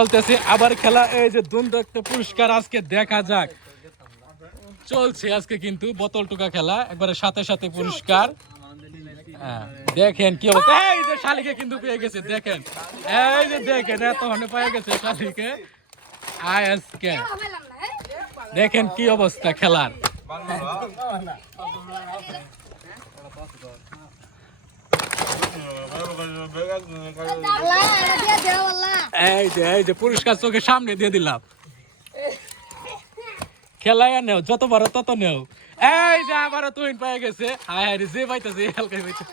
চলতেছে আবার খেলা। এই যে দ্বন্দ্ব একটা পুরস্কার আজকে দেখা যাক। চলছে আজকে কিন্তু বোতল টোকা খেলা, একবারে সাথে সাথে পুরস্কার। দেখেন কি অবস্থা। এই যে শালিকে কিন্তু পেয়ে গেছে, দেখেন এই যে দেখেন এত হনে পেয়ে গেছে শালিকে আজকে। দেখেন কি অবস্থা খেলার। এই যে পুরস্কার চোখের সামনে দিয়ে দিলাম। খেলায় নেও, যত বড় তত নেও। এই যে আবার তুই পেয়ে গেছে। হায় হায় যে পাইতেছে হালকাই পাইতে।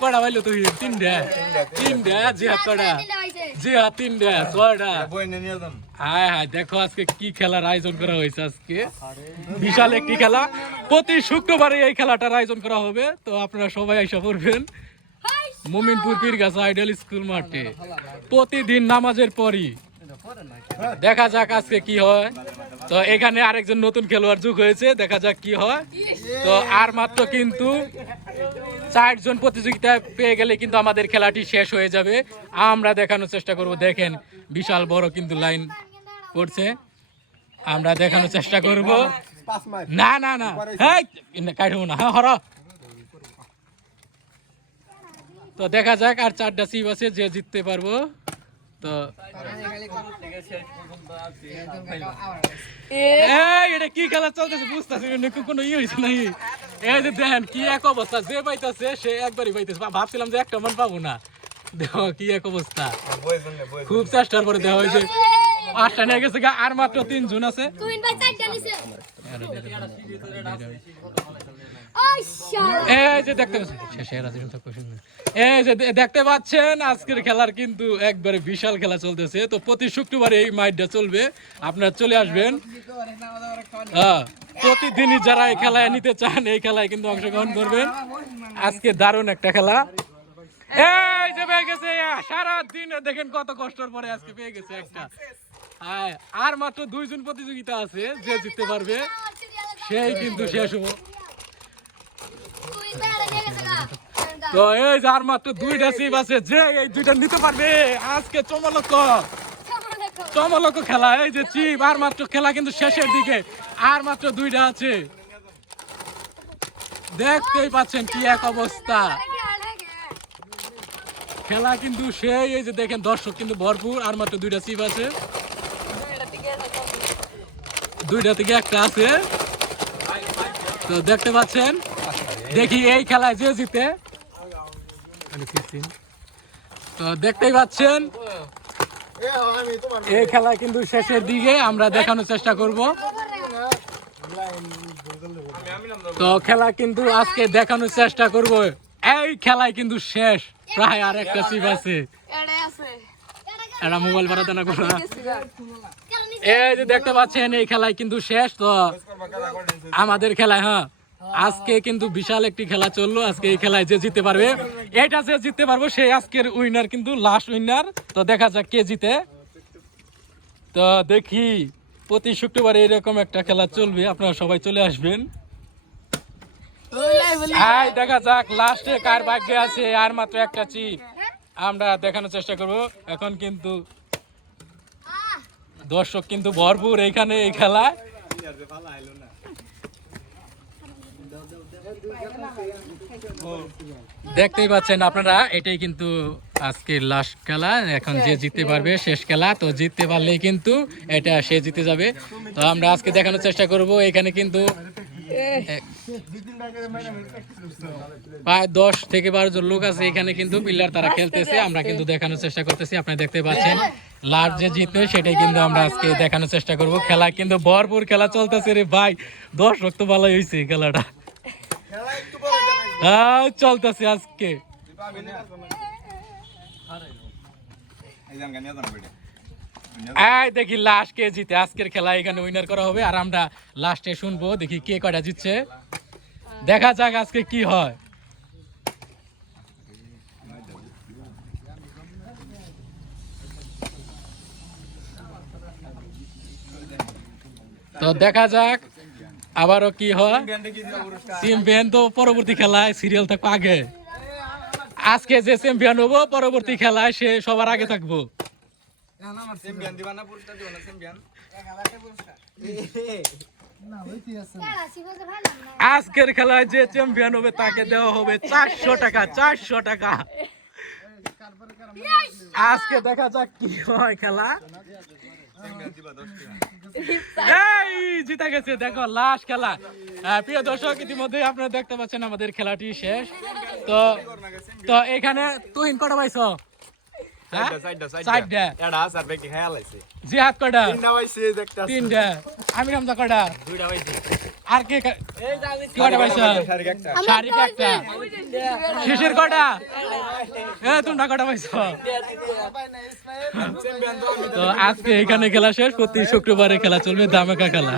কড়া পাইলো তুই? তিনটা জি হাত কড়া, জি হাত তিনটা ছয়টা। হায় হায় দেখো আজকে কি খেলার আয়োজন করা হয়েছে। আজকে বিশাল একটি খেলা, প্রতি শুক্রবারে এই খেলাটার আয়োজন করা হবে। তো আপনারা সবাই এসে পড়বেন মুমিনপুর পীরগাছা আইডিয়াল স্কুল মাঠে প্রতিদিন নামাজের পরই। দেখা যাক আজকে কি হয়। তো এখানে আরেকজন নতুন খেলোয়াড় যোগ হয়েছে, দেখা যাক কি হয়। তো আর মাত্র কিন্তু 4 জন প্রতিযোগিতা পেয়ে গেলে কিন্তু আমাদের খেলাটি শেষ হয়ে যাবে। আমরা দেখানোর চেষ্টা করব। দেখেন বিশাল বড় কিন্তু লাইন করছে, আমরা দেখানোর চেষ্টা করব। না না না কাটবো না, হ্যাঁ হরা। তো দেখা যাক, আর 4টা সিপ আছে, যে জিততে পারবো। তো এটা কি খেলা চলতেছে বুঝতেছি কোনো ইয়ে হয়েছে নাই। এই যে দেখেন কি এক অবস্থা, যে পাইতেছে সে একবারই পাইতেছে। ভাবছিলাম যে একটা মন পাবো না, দেখো কি এক অবস্থা। খুব চেষ্টার পরে দেখা হয়েছে 5টা নিয়ে গেছে, আর মাত্র 3 জন আছে। এই যে দেখতে পাচ্ছেন আজকের খেলার কিন্তু একবারে বিশাল খেলা চলতেছে। তো প্রতি শুক্রবারে এই মাইটটা চলবে, আপনারা চলে আসবেন। প্রতিদিনই যারা এই খেলায় নিতে চান এই খেলায় কিন্তু অংশগ্রহণ করবেন। আজকে দারুণ একটা খেলা। এই যে পেয়ে গেছে, সারাদিন দেখেন কত কষ্টের পরে আজকে পেয়ে গেছে একটা। আর মাত্র 2 জন প্রতিযোগিতা আছে, যে জিততে পারবে সেই কিন্তু শেষ হবো। তো এই যে আর মাত্র 2টা সিপ আছে, যে এই 2টা নিতে পারবে আজকে চমলক খেলা। এই যে চিপ, আর মাত্র খেলা কিন্তু শেষের দিকে, আর মাত্র 2টা আছে। দেখতেই পাচ্ছেন কি এক অবস্থা, খেলা কিন্তু সেই। এই যে দেখেন দর্শক কিন্তু ভরপুর, আর মাত্র 2টা সিপ আছে, 2টা থেকে একটা আছে। তো দেখতে পাচ্ছেন, দেখি এই খেলায় যে জিতে। তো দেখতেই পাচ্ছেন এই খেলা কিন্তু শেষের দিকে, আমরা দেখানোর চেষ্টা করব। তো খেলা কিন্তু আজকে দেখানোর চেষ্টা করব। এই খেলায় কিন্তু শেষ, প্রায় আর একটা সিপ আছে। এটা মোবাইল বাড়াতে না করা। এই যে দেখতে পাচ্ছেন এই খেলায় কিন্তু শেষ। তো আমাদের খেলায় আজকে কিন্তু বিশাল একটি খেলা চললো। আজকে এই খেলায় যে জিততে পারবে, এটা যে জিততে পারবো সেই আজকের উইনার, কিন্তু লাস্ট উইনার। তো দেখা যাক কে জিতে। তো দেখি প্রতি শুক্রবারে এরকম একটা খেলা চলবে, আপনারা সবাই চলে আসবেন। দেখা যাক লাস্টে কার ভাগ্যে আছে আর মাত্র একটা চিপ, আমরা দেখানোর চেষ্টা করব। এখন কিন্তু দর্শক কিন্তু ভরপুর এইখানে এই খেলায়। দেখতেই পাচ্ছেন আপনারা, এটাই কিন্তু আজকে লাস্ট খেলা। এখন যে জিততে পারবে শেষ খেলা, তো জিততে পারলেই কিন্তু এটা সে জিতে যাবে। তো আমরা আজকে দেখানোর চেষ্টা করব। এখানে কিন্তু প্রায় 10 থেকে 12 জন লোক আছে এখানে, কিন্তু পিলার তারা খেলতেছে। আমরা কিন্তু দেখানোর চেষ্টা করতেছি, আপনারা দেখতে পাচ্ছেন। লাস্ট যে জিতবে সেটাই কিন্তু আমরা আজকে দেখানোর চেষ্টা করব। খেলা কিন্তু ভরপুর খেলা চলতেছে রে ভাই, দর্শক তো ভালোই হয়েছে খেলাটা। চলতেছে আজকে। দেখি লাস্ট কে জিতে। আজকের খেলা এখানে উইনার করা হবে, আর আমরা লাস্টে শুনবো দেখি কে কয়টা জিতছে। দেখা যাক আজকে কি হয়। তো দেখা যাক আবারও কি হয়। চ্যাম্পিয়ন তো পরবর্তী খেলায় সিরিয়াল থাকবে আগে। আজকে যে চ্যাম্পিয়ন হবো পরবর্তী খেলায় সে সবার আগে থাকবো। চ্যাম্পিয়ন দিবা না পুরস্কার দিবা না চ্যাম্পিয়ন আজকের খেলায় যে চ্যাম্পিয়ন হবে তাকে দেওয়া হবে 400 টাকা 400 টাকা আজকে দেখা যাক কি হয় খেলা এই জিতে গেছে দেখো লাস্ট খেলা প্রিয় দর্শক ইতিমধ্যে আপনারা দেখতে পাচ্ছেন আমাদের খেলাটি শেষ তো তো এখানে তুহিন কটা পাইছো জিহাদ কটা তিনটা আমি নামটা কটা আর কে কটা পাইছো শারিক একটা শিশির কটা তোমরা কটা পাইছো তো আজকে এখানে খেলা শেষ প্রতি শুক্রবারে খেলা চলবে ধামাকা খেলা